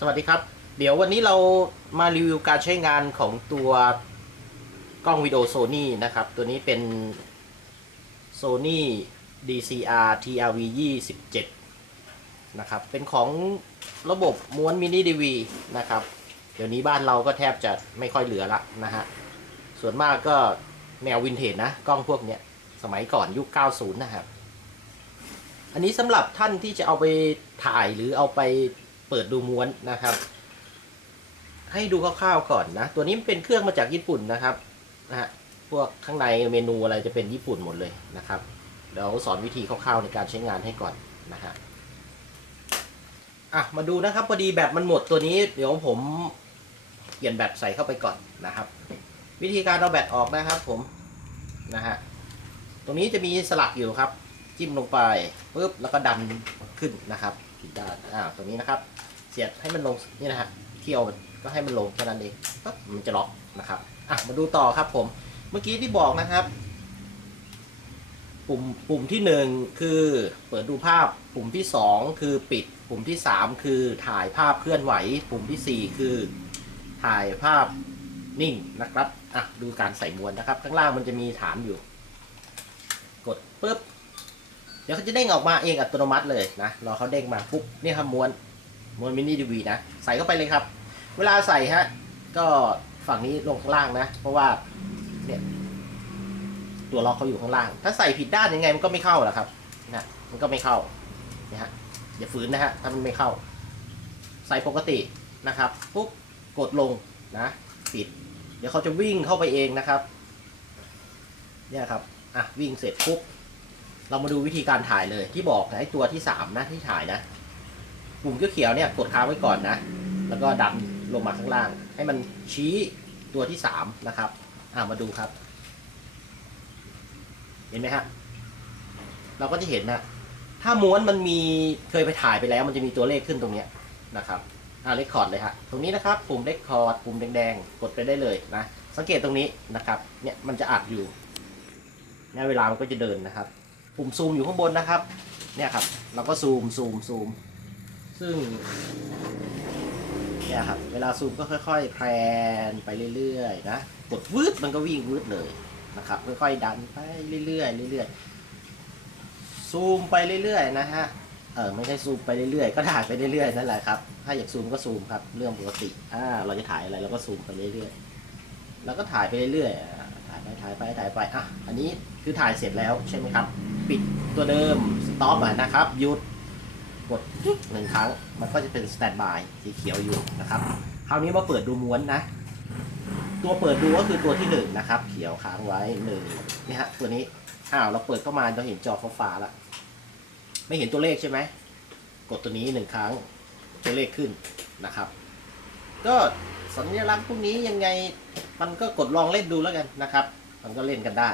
สวัสดีครับ เดี๋ยววันนี้เรามารีวิวการใช้งานของตัวกล้องวิดีโอโซนี่นะครับ ตัวนี้เป็น Sony DCR TRV 27นะครับ เป็นของระบบม้วนมินิดีวีนะครับ เดี๋ยวนี้บ้านเราก็แทบจะไม่ค่อยเหลือละนะฮะ ส่วนมากก็แนววินเทจนะ กล้องพวกเนี้ย สมัยก่อนยุค 90 นะครับ อันนี้สำหรับท่านที่จะเอาไปถ่ายหรือเอาไป เปิดดูม้วนนะครับ ให้ดูคร่าวๆก่อนนะ ตัวนี้เป็นเครื่องมาจากญี่ปุ่นนะครับนะฮะพวกข้างในเมนูอะไรจะเป็นญี่ปุ่นหมดเลยนะครับเดี๋ยวสอนวิธีคร่าวๆในการใช้งานให้ก่อนนะฮะอะมาดูนะครับพอดีแบตมันหมดตัวนี้ เดี๋ยวผมเปลี่ยนแบตใส่เข้าไปก่อนนะครับ วิธีการเอาแบตออกนะครับผมนะฮะตรงนี้จะมีสลักอยู่ครับ จิ้มลงไปปุ๊บแล้วก็ดันขึ้นนะครับผิดด้านอ่าตรงนี้นะครับ สียดให้มันลงนี่นะฮะเที่ยวมันก็ให้มันลงแค่นั้นเองปั๊บมันจะล็อกนะครับอะมาดูต่อครับผมเมื่อกี้ที่บอกนะครับ ปุ่มปุ่มที่หนึ่งคือเปิดดูภาพ ปุ่มที่สองคือปิด ปุ่มที่สามคือถ่ายภาพเคลื่อนไหว ปุ่มที่สี่คือถ่ายภาพนิ่งนะครับอะดูการใส่มวลนะครับ ข้างล่างมันจะมีฐานอยู่ กดปุ๊บเดี๋ยวเขาจะเด้งออกมาเองอัตโนมัติเลยนะรอเขาเด้งมาปุ๊บนี่ครับม้วน ม้วนมินิดีวีนะ ใส่เข้าไปเลยครับ เวลาใส่ฮะ ก็ฝั่งนี้ลงข้างล่างนะ เพราะว่าเนี่ยตัวล็อกเขาอยู่ข้างล่าง ถ้าใส่ผิดด้านยังไงมันก็ไม่เข้าหรอครับนะมันก็ไม่เข้านะฮะอย่าฝืนนะฮะถ้ามันไม่เข้า ใส่ปกตินะครับปุ๊บกดลงนะปิด เดี๋ยวเขาจะวิ่งเข้าไปเองนะครับ เนี่ยครับอะวิ่งเสร็จปุ๊บเรามาดูวิธีการถ่ายเลยที่บอกนะไอ้ตัวที่สามนะที่ถ่ายนะ ปุ่มเขียวๆเนี่ยกดค้างไว้ก่อนนะ แล้วก็ดันลงมาข้างล่าง ให้มันชี้ตัวที่สามนะครับ อ่ามาดูครับ เห็นไหมฮะเราก็จะเห็นนะถ้าม้วนมันมีเคยไปถ่ายไปแล้ว มันจะมีตัวเลขขึ้นตรงเนี้ยนะครับอ่าเลคคอร์ดเลยฮะตรงนี้นะครับปุ่มเลคคอร์ดปุ่มแดงๆ กดไปได้เลยนะ สังเกตตรงนี้นะครับเนี่ยมันจะอัดอยู่เนี่ยเวลามันก็จะเดินนะครับ ปุ่มซูมอยู่ข้างบนนะครับ เนี่ยครับ เราก็ซูมซูมซูม ซึ่งเนี่ยครับ เวลาซูมก็ค่อย ๆ แพรนไปเรื่อยๆนะ กดวืดมันก็วิ่งวืดเลยนะครับ ค่อยๆดันไปเรื่อยๆเรื่อยๆ ซูมไปเรื่อยๆนะฮะ เออไม่ใช่ซูมไปเรื่อยๆ ก็ถ่ายไปเรื่อยๆนั่นแหละครับ ถ้าอยากซูมก็ซูมครับ เรื่องปกติ อ่า เราจะถ่ายอะไรเราก็ซูมไปเรื่อยๆ แล้วก็ถ่ายไปเรื่อยๆ ถ่ายไปถ่ายไปถ่ายไป อะ อันนี้คือถ่ายเสร็จแล้วใช่ไหมครับ ปิดตัวเดิม สต็อปนะครับ หยุด กดหนึ่งครั้ง มันก็จะเป็นสแตนบายสีเขียวอยู่นะครับ คราวนี้มาเปิดดูม้วนนะ ตัวเปิดดูก็คือตัวที่หนึ่งนะครับ เขียวค้างไว้หนึ่งนี่ฮะตัวนี้อ้าวเราเปิดเข้ามาเราเห็นจอฟ้าๆแล้วไม่เห็นตัวเลขใช่ไหมกดตัวนี้หนึ่งครั้งตัวเลขขึ้นนะครับ ก็สัญลักษณ์พวกนี้ยังไงมันก็กดลองเล่นดูแล้วกันนะครับ มันก็เล่นกันได้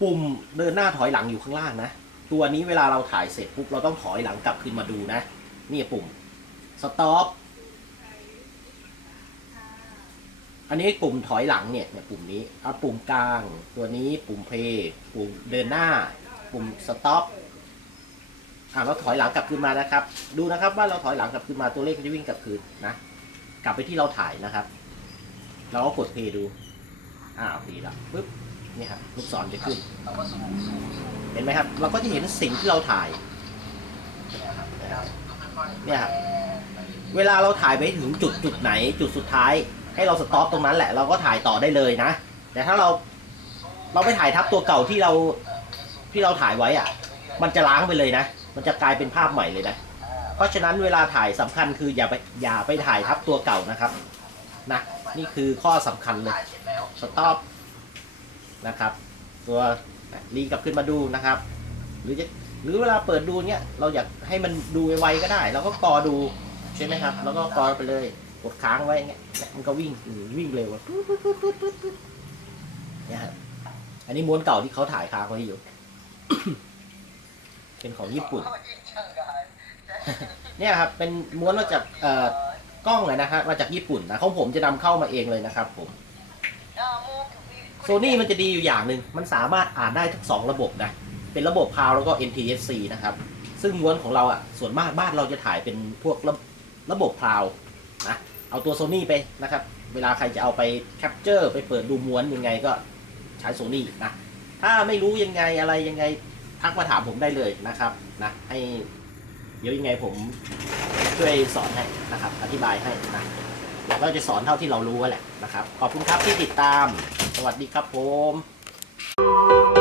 ปุ่มเดินหน้าถอยหลังอยู่ข้างล่างนะ ตัวนี้เวลาเราถ่ายเสร็จปุ๊บเราต้องถอยหลังกลับขึ้นมาดูนะ นี่ปุ่ม stop อันนี้ปุ่มถอยหลังเนี่ยเนี่ยปุ่มนี้เอาปุ่มกลาง ตัวนี้ปุ่มเพย์ปุ่มเดินหน้า ปุ่ม stop อ่าเราถอยหลังกลับขึ้นมานะครับ ดูนะครับว่าเราถอยหลังกลับขึ้นมาตัวเลขจะวิ่งกลับคืนนะ กลับไปที่เราถ่ายนะครับ เราก็กดเพย์ดู อ่าดีละปึ๊บ เนี่ยครับลูกศรจะขึ้น เห็นไหมครับ เราก็จะเห็นสิ่งที่เราถ่าย เนี่ยครับเวลาเราถ่ายไปถึงจุดจุดไหน จุดสุดท้าย ให้เราสต็อปตรงนั้นแหละ เราก็ถ่ายต่อได้เลยนะ แต่ถ้าเราเราไปถ่ายทับตัวเก่าที่เราที่เราถ่ายไว้อะ มันจะล้างไปเลยนะ มันจะกลายเป็นภาพใหม่เลยนะ เพราะฉะนั้นเวลาถ่ายสำคัญคืออย่าไปอย่าไปถ่ายทับตัวเก่านะครับ นะ นี่คือข้อสำคัญเลย สต็อป นะครับ ตัวรีกลับขึ้นมาดูนะครับ หรือจะหรือเวลาเปิดดูเนี้ยเราอยากให้มันดูไวๆก็ได้ เราก็กอดูใช่ไหมครับ แล้วก็กอไปเลยกดค้างไว้เงี้ยเนี่ยมันก็วิ่งวิ่งเร็วอะปุ๊บปุ๊บปุ๊บปุ๊บปุ๊บปุ๊บเนี่ยครับอันนี้ม้วนเก่าที่เขาถ่ายค้างไว้อยู่ เป็นของญี่ปุ่น เนี่ยครับ เป็นม้วนมาจากเอ่อกล้องเลยนะครับมาจากญี่ปุ่นนะของผมจะนำเข้ามาเองเลยนะครับผม โซนี่มันจะดีอยู่อย่างหนึ่งมันสามารถอ่านได้ทั้งสองระบบนะ เป็นระบบพาวแล้วก็ NTSC นะครับ ซึ่งม้วนของเราอะส่วนมากบ้านเราจะถ่ายเป็นพวกระระบบพาวนะเอาตัวโซนี่ไปนะครับ เวลาใครจะเอาไปแคปเจอร์ไปเปิดดูม้วนยังไงก็ใช้โซนี่นะถ้าไม่รู้ยังไงอะไรยังไงทักมาถามผมได้เลยนะครับนะให้เดี๋ยวยังไงผมช่วยสอนให้นะครับ อธิบายให้นะ เราก็จะสอนเท่าที่เรารู้แหละนะครับ ขอบคุณครับที่ติดตาม สวัสดีครับผม